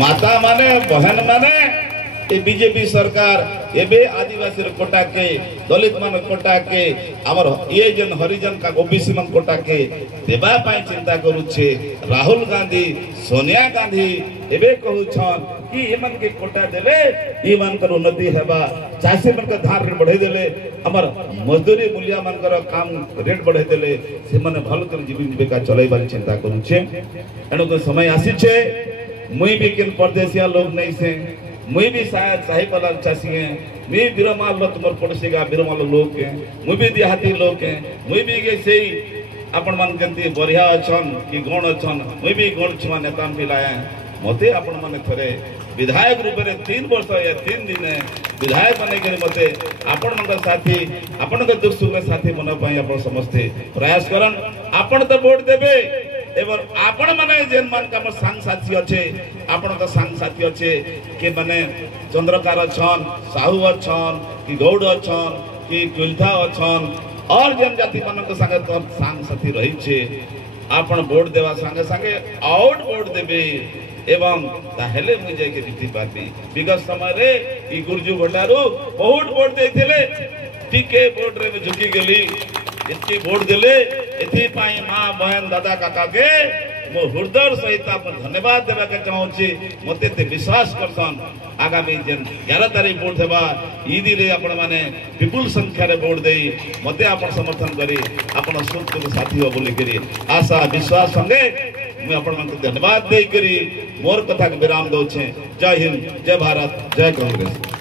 माता माने बहन माने बीजेपी सरकार एबे आदिवासी कोटा के दलित मान कोटा के आमर ये जन हरिजन का ओबीसी मन कोटा के देबा पाई चिंता करूछे। राहुल गांधी सोनिया गांधी एबे कहूछन कि एमन के कोटा देले ईमान कर उन्नति हेबा चाषी मन के धान रेट बढ़े देले हमर मजदूरी मूल्य मन कर काम रेट बढ़े देले से माने भल कर जीविका चलैबार चिंता करूछे। एणु तो समय आसी छे मुई भी किन परदेसिया लोग नहीं से मुई भी शायद साहिबला चाषी हैं मुई बिरमाल तुम पड़ोसी का बिरमाल लोग हैं मुई भी देहाती लोग हैं मुई भी से आपण मान केंती बढ़िया अछन कि गण अछन मुई भी गण छुआ नेता मिलाए मते आपण माने थरे विधायक रूप में 3 वर्ष या 3 दिन विधायक बने के मते आपण मन साथी आपण के दुख सुख में साथी बन पाई आपण समस्ते प्रयास करन आपण तो वोट देबे एबर आपण माने जेन मान का सांग साथी अच्छे आपण तो सांग साथी अच्छे के माने चंद्रकार छन साहू छन कि गौड़ छन कि कुलथा छन और जेन जाति मान के संगे तो सांग साथी रही छे आपण वोट देवा संगे संगे आउट वोट देबे एवं ताहेले मुझे जाय के जीती पाती विगत समय रे ई गुरजू भंडारू बहुत वोट देथिले टीके वोट रे झुकी गेली इतनी वोट देले एथि पाई मां बहन दादा काका के मो हृदय सहित आपन धन्यवाद देबा के चाहूची मते ते विश्वास करसन आगामी जन 11 तारीख वोट हेबा ईदी रे आपण माने विपुल संख्या रे वोट देई मते आपण समर्थन करी आपण सुख के साथी हो बोली करी आशा विश्वास संगे मैं आपण मन धन्यवाद देई करी मोर कथा के विराम दउ छे। जय हिंद जय भारत जय कांग्रेस।